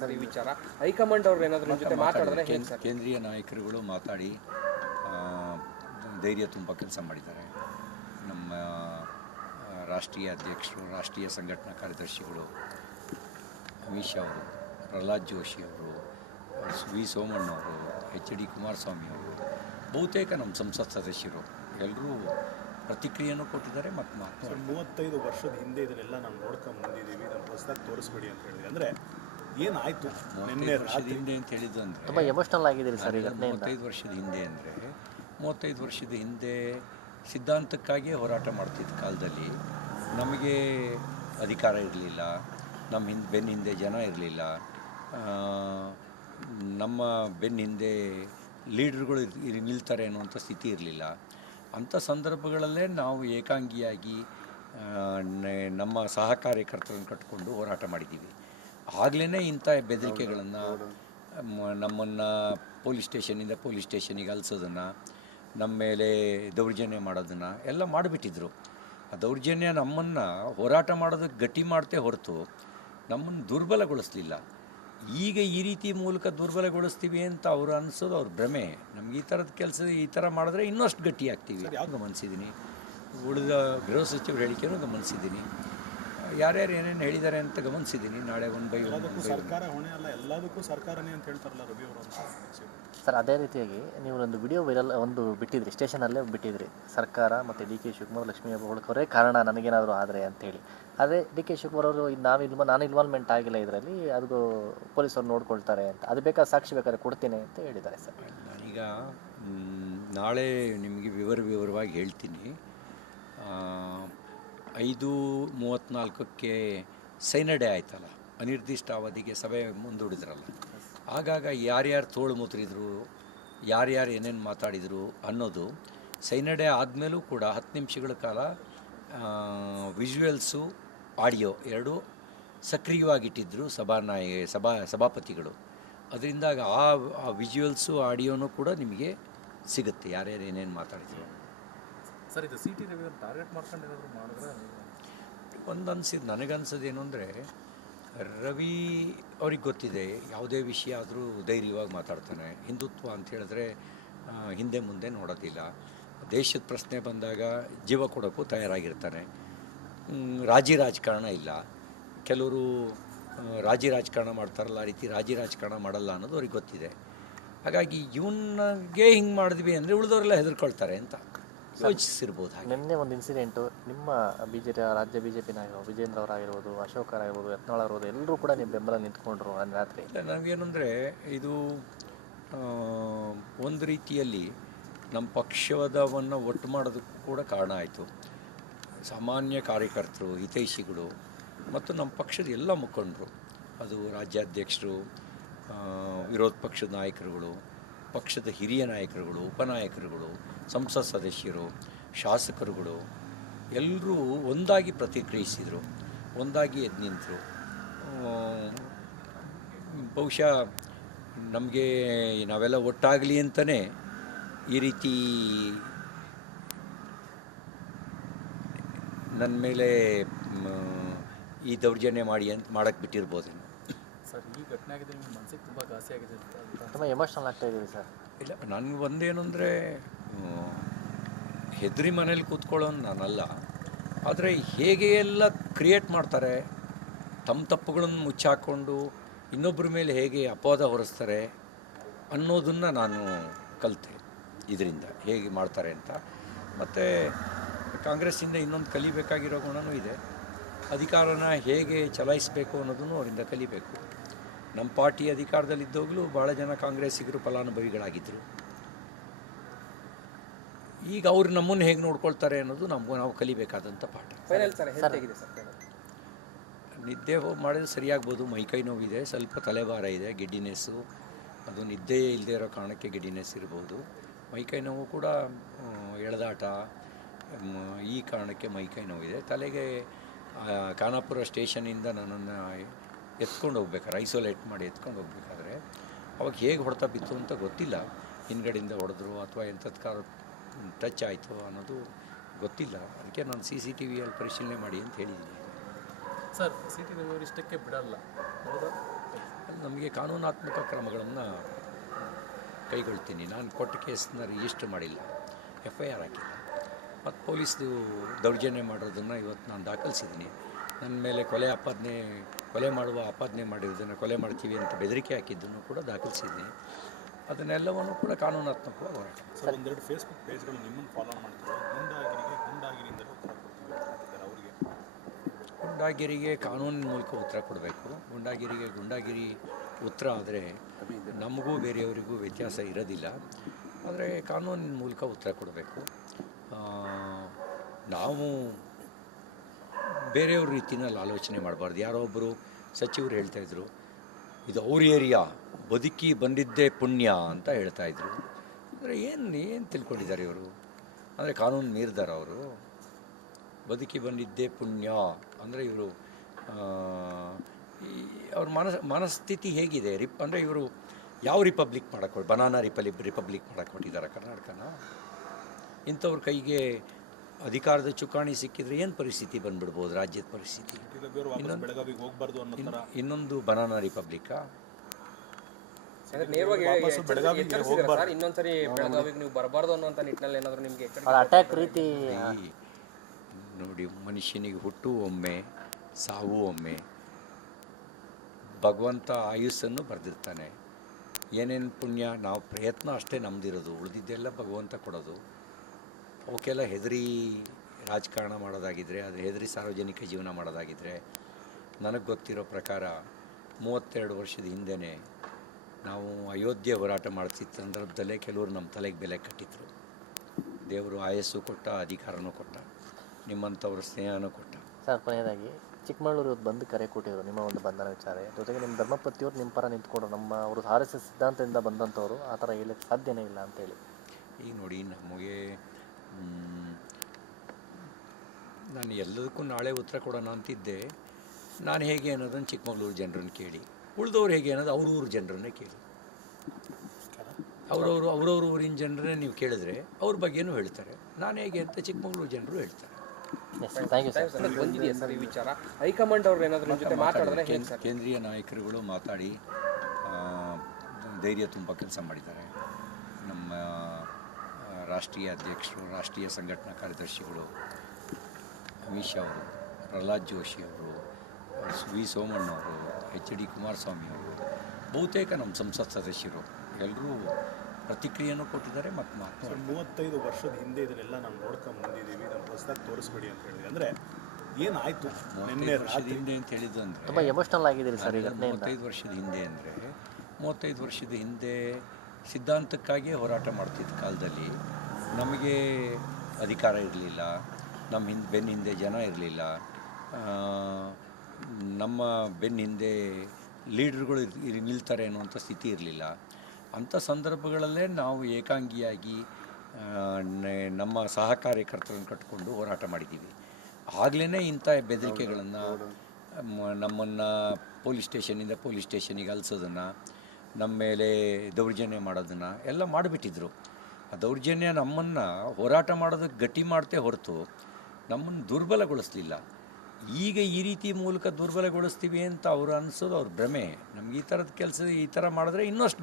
Sir ಈ ವಿಚಾರ? High command ಅವ್ರು ಏನಾದರೂ ನಿಮ್ಮ ಜೊತೆ ಮಾತಾಡಿದ್ರೆ ಹೇಗೆ ಸರ್? ಕೇಂದ್ರೀಯ ನಾಯಕರುಗಳು ಮಾತಾಡಿ ಧೈರ್ಯ ತುಂಬ ಕೆಲಸ ಮಾಡಿದ್ದಾರೆ. ನಮ್ಮ ರಾಷ್ಟ್ರೀಯ ಅಧ್ಯಕ್ಷರು, ರಾಷ್ಟ್ರೀಯ ಸಂಘಟನಾ ಕಾರ್ಯದರ್ಶಿಗಳು ಅಮಿತ್ ಶಾ ಅವರು, ಪ್ರಹ್ಲಾದ್ ಜೋಶಿ ಅವರು, ವಿ ಸೋಮಣ್ಣ ಅವರು, HD ಕುಮಾರಸ್ವಾಮಿ ಅವರು, ಬಹುತೇಕ ನಮ್ಮ ಸಂಸತ್ ಸದಸ್ಯರು ಎಲ್ಲರೂ ಪ್ರತಿಕ್ರಿಯೆಯನ್ನು ಕೊಟ್ಟಿದ್ದಾರೆ. ಮತ್ತು 35 ವರ್ಷದ ಹಿಂದೆ ಇದನ್ನೆಲ್ಲ ನಾವು ನೋಡ್ಕೊಂಡು ಬಂದಿದ್ದೀವಿ, ನಮ್ಮ ಹೊಸದಾಗಿ ತೋರಿಸ್ಬೇಡಿ ಅಂತ ಹೇಳಿದ್ವಿ. ಅಂದರೆ ಏನಾಯಿತು 35 ವರ್ಷದ ಹಿಂದೆ ಅಂತ ಹೇಳಿದ್ದು ಅಂದರೆ ತುಂಬ ಎಮೋಷ್ನಲ್ ಆಗಿದ್ದೀರಿ ಸರ್. 35 ವರ್ಷದ ಹಿಂದೆ ಅಂದರೆ 35 ವರ್ಷದ ಹಿಂದೆ ಸಿದ್ಧಾಂತಕ್ಕಾಗಿಯೇ ಹೋರಾಟ ಮಾಡ್ತಿದ್ದ ಕಾಲದಲ್ಲಿ ನಮಗೆ ಅಧಿಕಾರ ಇರಲಿಲ್ಲ, ನಮ್ಮ ಬೆನ್ನ ಹಿಂದೆ ಜನ ಇರಲಿಲ್ಲ, ನಮ್ಮ ಬೆನ್ನ ಹಿಂದೆ ಲೀಡರ್ಗಳು ನಿಲ್ತಾರೆ ಅನ್ನುವಂಥ ಸ್ಥಿತಿ ಇರಲಿಲ್ಲ. ಅಂಥ ಸಂದರ್ಭಗಳಲ್ಲೇ ನಾವು ಏಕಾಂಗಿಯಾಗಿ ನಮ್ಮ ಸಹ ಕಾರ್ಯಕರ್ತರನ್ನು ಕಟ್ಟಿಕೊಂಡು ಹೋರಾಟ ಮಾಡಿದ್ದೀವಿ. ಆಗಲೇ ಇಂಥ ಬೆದರಿಕೆಗಳನ್ನು, ನಮ್ಮನ್ನು ಪೊಲೀಸ್ ಸ್ಟೇಷನಿಗೆ ಅಲಿಸೋದನ್ನು, ನಮ್ಮ ಮೇಲೆ ದೌರ್ಜನ್ಯ ಮಾಡೋದನ್ನು ಎಲ್ಲ ಮಾಡಿಬಿಟ್ಟಿದ್ರು. ಆ ದೌರ್ಜನ್ಯ ನಮ್ಮನ್ನು ಹೋರಾಟ ಮಾಡೋದಕ್ಕೆ ಗಟ್ಟಿ ಮಾಡ್ತೇ ಹೊರತು ನಮ್ಮನ್ನು ದುರ್ಬಲಗೊಳಿಸಲಿಲ್ಲ. ಈಗ ಈ ರೀತಿ ಮೂಲಕ ದುರ್ಬಲಗೊಳಿಸ್ತೀವಿ ಅಂತ ಅವರು ಅನಿಸೋದು ಅವ್ರ ಭ್ರಮೆ. ನಮ್ಗೆ ಈ ಥರದ ಕೆಲಸ ಈ ಥರ ಮಾಡಿದ್ರೆ ಇನ್ನಷ್ಟು ಗಟ್ಟಿ ಆಗ್ತೀವಿ. ಗಮನಿಸಿದ್ದೀನಿ, ಉಳಿದ ಗೃಹ ಸಚಿವರು ಹೇಳಿಕೆನೂ ಗಮನಿಸಿದ್ದೀನಿ, ಯಾರ್ಯಾರು ಏನೇನು ಹೇಳಿದ್ದಾರೆ ಅಂತ ಗಮನಿಸಿದ್ದೀನಿ. ನಾಳೆ ಸರ್ಕಾರ ಹೊಣೆ ಅಲ್ಲ, ಎಲ್ಲದಕ್ಕೂ ಸರ್ಕಾರನೇ ಅಂತ ಹೇಳ್ತಾರಲ್ಲ ರವಿ ಅವರು ಸರ್. ಅದೇ ರೀತಿಯಾಗಿ ನೀವು ಒಂದು ವಿಡಿಯೋ ವೈರಲ್ ಬಿಟ್ಟಿದ್ರಿ, ಸ್ಟೇಷನಲ್ಲೇ ಬಿಟ್ಟಿದ್ರಿ, ಸರ್ಕಾರ ಮತ್ತು DK ಶಿವಕುಮಾರ್, ಲಕ್ಷ್ಮೀ ಹೆಬ್ಬಾಳ್ಕರೇ ಕಾರಣ ನನಗೇನಾದರೂ ಆದರೆ ಅಂತೇಳಿ. ಅದೇ DK ಶಿವಕುಮಾರ್ ಅವರು ನಾನು ಇನ್ವಾಲ್ವ್ಮೆಂಟ್ ಆಗಿಲ್ಲ ಇದರಲ್ಲಿ, ಅದು ಪೊಲೀಸರು ನೋಡ್ಕೊಳ್ತಾರೆ ಅಂತ, ಅದು ಬೇಕಾದ ಸಾಕ್ಷಿ ಬೇಕಾದ್ರೆ ಕೊಡ್ತೀನಿ ಅಂತ ಹೇಳಿದ್ದಾರೆ ಸರ್. ನಾನೀಗ ನಾಳೆ ನಿಮಗೆ ವಿವರವಾಗಿ ಹೇಳ್ತೀನಿ. 5:34ಕ್ಕೆ ಸೈನಡೆ ಆಯ್ತಲ್ಲ, ಅನಿರ್ದಿಷ್ಟ ಅವಧಿಗೆ ಸಭೆ ಮುಂದೂಡಿದ್ರಲ್ಲ, ಆಗಾಗ ಯಾರ್ಯಾರು ತೋಳು ಮುದ್ರಿದ್ರು, ಯಾರ್ಯಾರು ಏನೇನು ಮಾತಾಡಿದರು ಅನ್ನೋದು ಸೈನಡೆ ಆದಮೇಲೂ ಕೂಡ 10 ನಿಮಿಷಗಳ ಕಾಲ ವಿಜುವಲ್ಸು, ಆಡಿಯೋ ಎರಡೂ ಸಕ್ರಿಯವಾಗಿಟ್ಟಿದ್ದರು ಸಭಾಪತಿಗಳು. ಅದರಿಂದ ಆ ವಿಜುವಲ್ಸು, ಆಡಿಯೋನೂ ಕೂಡ ನಿಮಗೆ ಸಿಗುತ್ತೆ, ಯಾರ್ಯಾರು ಏನೇನು ಮಾತಾಡಿದರು. ಸರ್, ಇದು CT ರವಿ ಟಾರ್ಗೆಟ್ ಮಾಡ್ಕೊಂಡು ಏನಾದರೂ ಮಾಡಿದ್ರೆ ನನಗನ್ಸೋದೇನು ಅಂದರೆ, ರವಿ ಅವ್ರಿಗೆ ಗೊತ್ತಿದೆ ಯಾವುದೇ ವಿಷಯ ಆದರೂ ಧೈರ್ಯವಾಗಿ ಮಾತಾಡ್ತಾನೆ. ಹಿಂದುತ್ವ ಅಂತ ಹೇಳಿದ್ರೆ ಹಿಂದೆ ಮುಂದೆ ನೋಡೋದಿಲ್ಲ. ದೇಶದ ಪ್ರಶ್ನೆ ಬಂದಾಗ ಜೀವ ಕೊಡೋಕ್ಕೂ ತಯಾರಾಗಿರ್ತಾನೆ. ರಾಜಕಾರಣ ಇಲ್ಲ. ಕೆಲವರು ರಾಜಕಾರಣ ಮಾಡ್ತಾರಲ್ಲ, ಆ ರೀತಿ ರಾಜಕಾರಣ ಮಾಡಲ್ಲ ಅನ್ನೋದು ಅವ್ರಿಗೆ ಗೊತ್ತಿದೆ. ಹಾಗಾಗಿ ಇವನಿಗೆ ಹಿಂಗೆ ಮಾಡಿದ್ವಿ ಅಂದರೆ ಉಳಿದವರೆಲ್ಲ ಹೆದರ್ಕೊಳ್ತಾರೆ ಅಂತ ಯೋಚಿಸಿರ್ಬೋದು. ನಿನ್ನೆ ಒಂದು ಇನ್ಸಿಡೆಂಟು, ನಿಮ್ಮ ರಾಜ್ಯ BJP ನಾಯಕರು ವಿಜೇಂದ್ರ ಅವರಾಗಿರ್ಬೋದು, ಅಶೋಕ್ ಆಗಿರ್ಬೋದು, ಯತ್ನಾಳ್ ಆಗಿರ್ಬೋದು, ಎಲ್ಲರೂ ಕೂಡ ನಿಮ್ಮ ಬೆಂಬಲ ನಿಂತ್ಕೊಂಡ್ರು ರಾತ್ರಿ. ನಾವೇನೆಂದರೆ, ಇದು ಒಂದು ರೀತಿಯಲ್ಲಿ ನಮ್ಮ ಪಕ್ಷವನ್ನು ಒಟ್ಟು ಮಾಡೋದಕ್ಕೂ ಕೂಡ ಕಾರಣ ಆಯಿತು. ಸಾಮಾನ್ಯ ಕಾರ್ಯಕರ್ತರು, ಹಿತೈಷಿಗಳು ಮತ್ತು ನಮ್ಮ ಪಕ್ಷದ ಎಲ್ಲ ಮುಖಂಡರು, ಅದು ರಾಜ್ಯಾಧ್ಯಕ್ಷರು, ವಿರೋಧ ಪಕ್ಷದ ನಾಯಕರುಗಳು, ಪಕ್ಷದ ಹಿರಿಯ ನಾಯಕರುಗಳು, ಉಪನಾಯಕರುಗಳು, ಸಂಸತ್ ಸದಸ್ಯರು, ಶಾಸಕರುಗಳು ಎಲ್ಲರೂ ಒಂದಾಗಿ ಪ್ರತಿಕ್ರಿಯಿಸಿದರು, ಒಂದಾಗಿ ಎದ್ದು ನಿಂತರು. ಬಹುಶಃ ನಮಗೆ ನಾವೆಲ್ಲ ಒಟ್ಟಾಗಲಿ ಅಂತಲೇ ಈ ರೀತಿ ನನ್ನ ಮೇಲೆ ಈ ದೌರ್ಜನ್ಯ ಮಾಡೋಕ್ಕೆ ಬಿಟ್ಟಿರ್ಬೋದೇನೋ. ಸರ್, ಈ ಘಟನೆ ಆಗಿದೆ, ನಿಮ್ಮ ಮನಸ್ಸಿಗೆ ತುಂಬ ಘಾಸಿ ಆಗಿದೆ, ತುಂಬ ಎಮೋಷ್ನಲ್ ಆಗ್ತಾ ಇದ್ದೀವಿ ಸರ್. ಇಲ್ಲ, ನನಗೆ ಒಂದೇನು ಅಂದರೆ, ಹೆದರಿ ಮನೇಲಿ ಕೂತ್ಕೊಳ್ಳೋನು ನಾನಲ್ಲ. ಆದರೆ ಹೇಗೆ ಎಲ್ಲ ಕ್ರಿಯೇಟ್ ಮಾಡ್ತಾರೆ, ತಮ್ಮ ತಪ್ಪುಗಳನ್ನು ಮುಚ್ಚಾಕೊಂಡು ಇನ್ನೊಬ್ಬರ ಮೇಲೆ ಹೇಗೆ ಅಪವಾದ ಹೊರಿಸ್ತಾರೆ ಅನ್ನೋದನ್ನು ನಾನು ಕಲಿತೆ ಇದರಿಂದ, ಹೇಗೆ ಮಾಡ್ತಾರೆ ಅಂತ. ಮತ್ತು ಕಾಂಗ್ರೆಸ್ಸಿಂದ ಇನ್ನೊಂದು ಕಲಿಬೇಕಾಗಿರೋ ಗುಣವೂ ಇದೆ, ಅಧಿಕಾರನ ಹೇಗೆ ಚಲಾಯಿಸಬೇಕು ಅನ್ನೋದನ್ನು ಅವರಿಂದ ಕಲಿಬೇಕು. ನಮ್ಮ ಪಾರ್ಟಿ ಅಧಿಕಾರದಲ್ಲಿದ್ದಾಗಲೂ ಭಾಳ ಜನ ಕಾಂಗ್ರೆಸ್ಸಿಗರು ಫಲಾನುಭವಿಗಳಾಗಿದ್ದರು. ಈಗ ಅವ್ರು ನಮ್ಮನ್ನು ಹೇಗೆ ನೋಡ್ಕೊಳ್ತಾರೆ ಅನ್ನೋದು ನಾವು ಕಲಿಬೇಕಾದಂಥ ಪಾಠ. ನಿದ್ದೆ ಮಾಡಿದ್ರೆ ಸರಿಯಾಗ್ಬೋದು, ಮೈಕೈ ನೋವಿದೆ, ಸ್ವಲ್ಪ ತಲೆಭಾರ ಇದೆ, ಗಿಡ್ಡಿನೆಸ್ಸು, ಅದು ನಿದ್ದೆ ಇಲ್ಲದೆ ಇರೋ ಕಾರಣಕ್ಕೆ ಗಿಡ್ಡಿನೆಸ್ ಇರ್ಬೋದು. ಮೈಕೈ ನೋವು ಕೂಡ ಎಳೆದಾಟ, ಈ ಕಾರಣಕ್ಕೆ ಮೈಕೈ ನೋವಿದೆ. ತಲೆಗೆ ಖಾನಾಪುರ ಸ್ಟೇಷನಿಂದ ನನ್ನನ್ನು ಎತ್ಕೊಂಡು ಹೋಗ್ಬೇಕಾದ್ರೆ, ಐಸೋಲೇಟ್ ಮಾಡಿ ಎತ್ಕೊಂಡು ಹೋಗ್ಬೇಕಾದ್ರೆ ಅವಾಗ ಹೇಗೆ ಹೊಡೆತ ಬಿತ್ತು ಅಂತ ಗೊತ್ತಿಲ್ಲ. ಹಿಂದ್ಗಡೆಯಿಂದ ಹೊಡೆದ್ರು ಅಥವಾ ಎಂಥದ್ದು ಕಾರು ಟಚ್ ಆಯಿತು ಅನ್ನೋದು ಗೊತ್ತಿಲ್ಲ. ಅದಕ್ಕೆ ನಾನು CCTVಯಲ್ಲಿ ಪರಿಶೀಲನೆ ಮಾಡಿ ಅಂತ ಹೇಳಿದ್ದೀನಿ. ಸರ್, CT ರವಿ ಇಷ್ಟಕ್ಕೆ ಬಿಡಲ್ಲ, ಹೌದಾ? ನಮ್ಮ ನಿಮಗೆ ಕಾನೂನಾತ್ಮಕ ಕ್ರಮಗಳನ್ನು ಕೈಗೊಳ್ತೀನಿ. ನಾನು ಕೊಟ್ಟ ಕೇಸನ್ನ ರಿಜಿಸ್ಟರ್ ಮಾಡಿಲ್ಲ, FIR ಹಾಕಿಲ್ಲ. ಮತ್ತು ಪೊಲೀಸ್ದು ದೌರ್ಜನ್ಯ ಮಾಡೋದನ್ನು ಇವತ್ತು ನಾನು ದಾಖಲಿಸಿದ್ದೀನಿ. ನನ್ನ ಮೇಲೆ ಕೊಲೆ ಮಾಡುವ ಆಪಾದನೆ ಮಾಡಿರೋದನ್ನು ಕೊಲೆ ಮಾಡ್ತೀವಿ ಅಂತ ಬೆದರಿಕೆ ಹಾಕಿದ್ದನ್ನು ಕೂಡ ದಾಖಲಿಸಿದ್ದೀನಿ. ಅದನ್ನೆಲ್ಲವನ್ನು ಕೂಡ ಕಾನೂನಾತ್ಮಕವಾಗಿ ಹೋರಾಟ. ಸರ್, ಒಂದೆರಡು ಫೇಸ್ಬುಕ್ ಪೇಜ್ಗಳು ನಿಮ್ಮನ್ನು ಫಾಲೋ ಮಾಡ್ತಾರೆ. ಗೂಂಡಾಗಿರಿಯಿಂದಲೇ ಉತ್ತರ ಕೊಡ್ತೀವಿ ಅಂತ ಹೇಳ್ತಿದ್ದಾರೆ. ಅವರಿಗೆ ಗುಂಡಾಗಿರಿಗೆ ಕಾನೂನಿನ ಮೂಲಕ ಉತ್ತರ ಕೊಡಬೇಕು. ಗುಂಡಾಗಿರಿ ಉತ್ತರ ಆದರೆ ನಮಗೂ ಬೇರೆಯವರಿಗೂ ವ್ಯತ್ಯಾಸ ಇರೋದಿಲ್ಲ. ಆದರೆ ಕಾನೂನಿನ ಮೂಲಕ ಉತ್ತರ ಕೊಡಬೇಕು. ನಾವು ಬೇರೆಯವ್ರ ರೀತಿಯಲ್ಲಿ ಆಲೋಚನೆ ಮಾಡಬಾರ್ದು. ಯಾರೋ ಒಬ್ಬರು ಸಚಿವರು ಹೇಳ್ತಾಯಿದ್ರು, ಇದು ಅವ್ರ ಏರಿಯಾ, ಬದುಕಿ ಬಂದಿದ್ದೇ ಪುಣ್ಯ ಅಂತ ಹೇಳ್ತಾಯಿದ್ರು. ಅಂದರೆ ಏನು ತಿಳ್ಕೊಂಡಿದ್ದಾರೆ ಇವರು? ಅಂದರೆ ಕಾನೂನು ಮೀರಿದಾರ ಅವರು? ಬದುಕಿ ಬಂದಿದ್ದೇ ಪುಣ್ಯ ಅಂದರೆ ಇವರು ಅವ್ರ ಮನಸ್ಥಿತಿ ಹೇಗಿದೆ? ಅಂದರೆ ಇವರು ಯಾವ ರಿಪಬ್ಲಿಕ್ ಮಾಡಕ್ಕೆ ಬನಾನಾ ರಿಪಬ್ಲಿಕ್ ಮಾಡಕ್ಕೆ ಕೊಟ್ಟಿದ್ದಾರೆ ಕರ್ನಾಟಕನ? ಇಂಥವ್ರ ಕೈಗೆ ಅಧಿಕಾರದ ಚುಕ್ಕಾಣಿ ಸಿಕ್ಕಿದ್ರೆ ಏನು ಪರಿಸ್ಥಿತಿ ಬಂದ್ಬಿಡ್ಬೋದು ರಾಜ್ಯದ ಪರಿಸ್ಥಿತಿ? ಇನ್ನೊಂದು ಬನಾನಾ ರಿಪಬ್ಲಿಕ್ಕಾ? ನೇರವಾಗಿ ಇನ್ನೊಂದ್ಸರಿ ಬೆಳಗಾವಿಗೆ ನೀವು ಬರಬಾರ್ದು ಅನ್ನುವಂಥ ನಿಟ್ಟಿನಲ್ಲಿ ಏನಾದರೂ ನಿಮಗೆ ಅಟ್ಯಾಕ್ ರೀತಿ ನೋಡಿ, ಮನುಷ್ಯನಿಗೆ ಹುಟ್ಟು ಒಮ್ಮೆ, ಸಾವು ಒಮ್ಮೆ. ಭಗವಂತ ಆಯುಸ್ಸನ್ನು ಬರೆದಿರ್ತಾನೆ. ಏನೇನು ಪುಣ್ಯ, ನಾವು ಪ್ರಯತ್ನ ಅಷ್ಟೇ ನಮ್ದಿರೋದು, ಉಳಿದಿದ್ದೆಲ್ಲ ಭಗವಂತ ಕೊಡೋದು. ಅವಕ್ಕೆಲ್ಲ ಹೆದರಿ ರಾಜಕಾರಣ ಮಾಡೋದಾಗಿದ್ದರೆ, ಅದು ಹೆದರಿ ಸಾರ್ವಜನಿಕ ಜೀವನ ಮಾಡೋದಾಗಿದ್ದರೆ, ನನಗೆ ಗೊತ್ತಿರೋ ಪ್ರಕಾರ 32 ವರ್ಷದ ಹಿಂದೆಯೇ ನಾವು ಅಯೋಧ್ಯೆ ಹೋರಾಟ ಮಾಡ್ತಿದ್ದ ಸಂದರ್ಭದಲ್ಲೇ ಕೆಲವರು ನಮ್ಮ ತಲೆಗೆ ಬೆಲೆ ಕಟ್ಟಿದ್ರು. ದೇವರು ಆಯಸ್ಸು ಕೊಟ್ಟ, ಅಧಿಕಾರನೂ ಕೊಟ್ಟ, ನಿಮ್ಮಂಥವ್ರ ಸ್ನೇಹನೂ ಕೊಟ್ಟ. ಸರ್, ಕೊನೆಯದಾಗಿ ಚಿಕ್ಕಮಗಳೂರು ಬಂದು ಕರೆ ಕೊಟ್ಟಿದ್ರು ನಿಮ್ಮ ಒಂದು ಬಂಧನ ವಿಚಾರ ಜೊತೆಗೆ ನಿಮ್ಮ ಧರ್ಮಪತಿಯವರು ನಿಮ್ಮ ಪರ ನಿಂತ್ಕೊಂಡು ಅವರು RSS ಸಿದ್ಧಾಂತದಿಂದ ಬಂದಂಥವ್ರು ಆ ಥರ ಹೇಳಕ್ಕೆ ಸಾಧ್ಯನೇ ಇಲ್ಲ ಅಂತೇಳಿ. ಈಗ ನೋಡಿ, ನಮಗೆ ನಾನು ಎಲ್ಲದಕ್ಕೂ ನಾಳೆ ಉತ್ತರ ಕೊಡೋಣ ಅಂತಿದ್ದೆ. ನಾನು ಹೇಗೆ ಅನ್ನೋದನ್ನು ಚಿಕ್ಕಮಗಳೂರು ಜನರನ್ನು ಕೇಳಿ, ಉಳಿದವ್ರು ಹೇಗೆ ಅನ್ನೋದು ಅವ್ರವ್ರ ಜನರನ್ನೇ ಕೇಳಿ. ಅವ್ರವ್ರ ಊರಿನ ಜನರನ್ನೇ ನೀವು ಕೇಳಿದ್ರೆ ಅವ್ರ ಬಗ್ಗೆನೂ ಹೇಳ್ತಾರೆ. ನಾನು ಹೇಗೆ ಅಂತ ಚಿಕ್ಕಮಗಳೂರು ಜನರು ಹೇಳ್ತಾರೆ. Thank you sir. ಬಂದಿದೆಯಾ ಸರ್ ಈ ವಿಚಾರ? ಹೈಕಮಾಂಡ್ ಅವ್ರು ಏನಾದರೂ ನಿಮ್ಮ ಜೊತೆ ಮಾತಾಡಿದ್ರೆ ಹೇಗೆ ಸರ್? ಕೇಂದ್ರೀಯ ನಾಯಕರುಗಳು ಮಾತಾಡಿ ಧೈರ್ಯ ತುಂಬ ಕೆಲಸ ಮಾಡಿದ್ದಾರೆ. ನಮ್ಮ ರಾಷ್ಟ್ರೀಯ ಅಧ್ಯಕ್ಷರು, ರಾಷ್ಟ್ರೀಯ ಸಂಘಟನಾ ಕಾರ್ಯದರ್ಶಿಗಳು ಅಮಿತ್ ಶಾ ಅವರು, ಪ್ರಹ್ಲಾದ್ ಜೋಶಿ ಅವರು, ವಿ ಸೋಮಣ್ಣವರು, HD ಕುಮಾರಸ್ವಾಮಿ ಅವರು, ಬಹುತೇಕ ನಮ್ಮ ಸಂಸತ್ ಸದಸ್ಯರು ಎಲ್ಲರೂ ಪ್ರತಿಕ್ರಿಯೆಯನ್ನು ಕೊಟ್ಟಿದ್ದಾರೆ. ಮತ್ತು 35 ವರ್ಷದ ಹಿಂದೆ ಇದನ್ನೆಲ್ಲ ನಾವು ನೋಡ್ಕೊಂಡು ಬಂದಿದ್ದೀವಿ, ನಮ್ಮ ಹೊಸದಾಗಿ ತೋರಿಸ್ಬೇಡಿ ಅಂತ ಹೇಳಿದ್ವಿ. ಅಂದರೆ ಏನಾಯಿತು 35 ವರ್ಷದ ಹಿಂದೆ ಅಂತ ಹೇಳಿದ್ದು ಅಂದರೆ ತುಂಬ ಎಮೋಷ್ನಲ್ ಆಗಿದ್ದೀರಿ ಸರ್. ಈಗ 35 ವರ್ಷದ ಹಿಂದೆ ಅಂದರೆ 35 ವರ್ಷದ ಹಿಂದೆ ಸಿದ್ಧಾಂತಕ್ಕಾಗಿಯೇ ಹೋರಾಟ ಮಾಡ್ತಿದ್ದ ಕಾಲದಲ್ಲಿ ನಮಗೆ ಅಧಿಕಾರ ಇರಲಿಲ್ಲ, ನಮ್ಮ ಬೆನ್ನ ಹಿಂದೆ ಜನ ಇರಲಿಲ್ಲ, ನಮ್ಮ ಬೆನ್ನ ಹಿಂದೆ ಲೀಡ್ರುಗಳು ನಿಲ್ತಾರೆ ಅನ್ನುವಂಥ ಸ್ಥಿತಿ ಇರಲಿಲ್ಲ. ಅಂಥ ಸಂದರ್ಭಗಳಲ್ಲೇ ನಾವು ಏಕಾಂಗಿಯಾಗಿ ನಮ್ಮ ಸಹ ಕಾರ್ಯಕರ್ತರನ್ನು ಕಟ್ಟಿಕೊಂಡು ಹೋರಾಟ ಮಾಡಿದ್ದೀವಿ. ಆಗಲೇ ಇಂಥ ಬೆದರಿಕೆಗಳನ್ನು, ನಮ್ಮನ್ನು ಪೊಲೀಸ್ ಸ್ಟೇಷನಿಗೆ ಅಲಿಸೋದನ್ನು, ನಮ್ಮ ಮೇಲೆ ದೌರ್ಜನ್ಯ ಮಾಡೋದನ್ನು ಎಲ್ಲ ಮಾಡಿಬಿಟ್ಟಿದ್ರು. ಆ ದೌರ್ಜನ್ಯ ನಮ್ಮನ್ನು ಹೋರಾಟ ಮಾಡೋದಕ್ಕೆ ಗಟ್ಟಿ ಮಾಡ್ತೇ ಹೊರತು ನಮ್ಮನ್ನು ದುರ್ಬಲಗೊಳಿಸಲಿಲ್ಲ. ಈಗ ಈ ರೀತಿ ಮೂಲಕ ದುರ್ಬಲಗೊಳಿಸ್ತೀವಿ ಅಂತ ಅವ್ರು ಅನಿಸೋದು ಅವ್ರ ಭ್ರಮೆ. ನಮ್ಗೆ ಈ ಥರದ ಕೆಲಸ ಈ ಥರ ಮಾಡಿದ್ರೆ ಇನ್ನಷ್ಟು